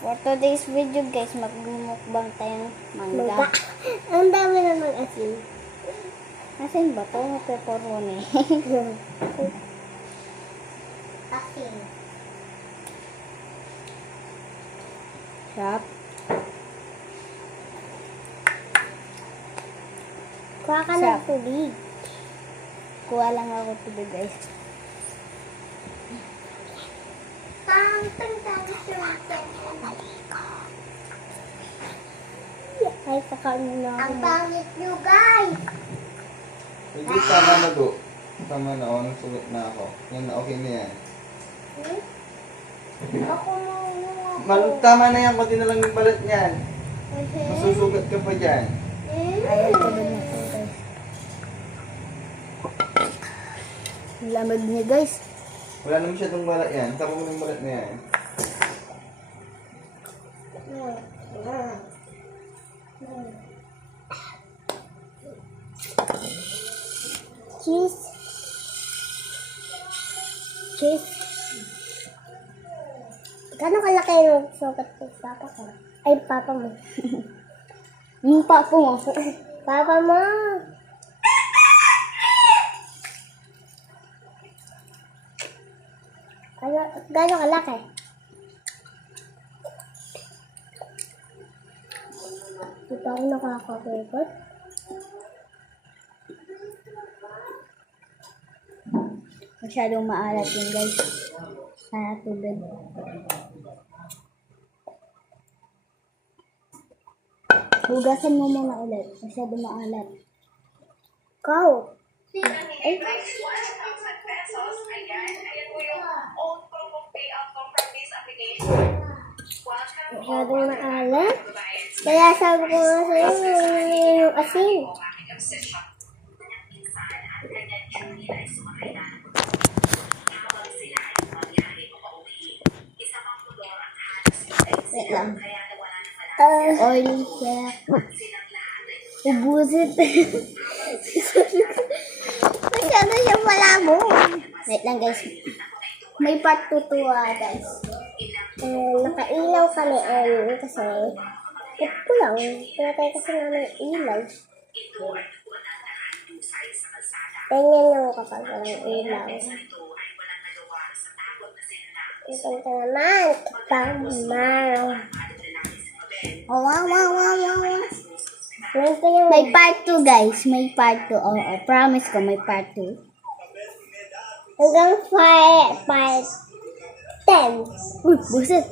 For today's video guys, magmumukbang tayong mangga. Mangga. Ang dami naman asin. Asin ba ito? Pepperoni. Asin. Sarap. Kuha ka Sarap. ng tubig. Kuha lang ako tubig guys. Ay, kakain na ako. Ang pangit nyo, guys! Hindi, tama na do. Tama na, oh, nagsulat na ako. Yan, okay na yan. Ako muna. Tama na yan, pati na lang yung balat niyan. Masusugat ka pa dyan. Ayaw ko din ito guys. Lamig niya guys. Wala naman masyadong balat yan. Tama mo yung balat na yan. Cheese. Cheese. Gano'ng kalaki yung sukat ko, papa ko? Ay, papa mo. Yung papo mo. Papa mo! Gano'ng kalaki? Di pa ako nakakakipot. Masyadong maalat yun guys. Sana tubig. Hugasan mo muna ulit. Masyadong maalat. Go! Ay. 1,000 pesos. Ayan po yung old promo payout from this application. Masyadong maalat. Kaya sabi ko nga sa'yo, yung asin. Wait lang. Oil check. Ubusit. Masyado siyang malabo. Wait lang guys. May part 2 to guys. Nakailaw kami kasi ito lang. Pinatay kasi namin ilaw. Ganyan yung kapag walang ilaw. Ito naman. Pamaw. Oh, wow, wow, wow, wow. Ito yung May part 2 guys. May part 2. Oh, promise ko may part 2. hanggang 5, 10. Uy, busit.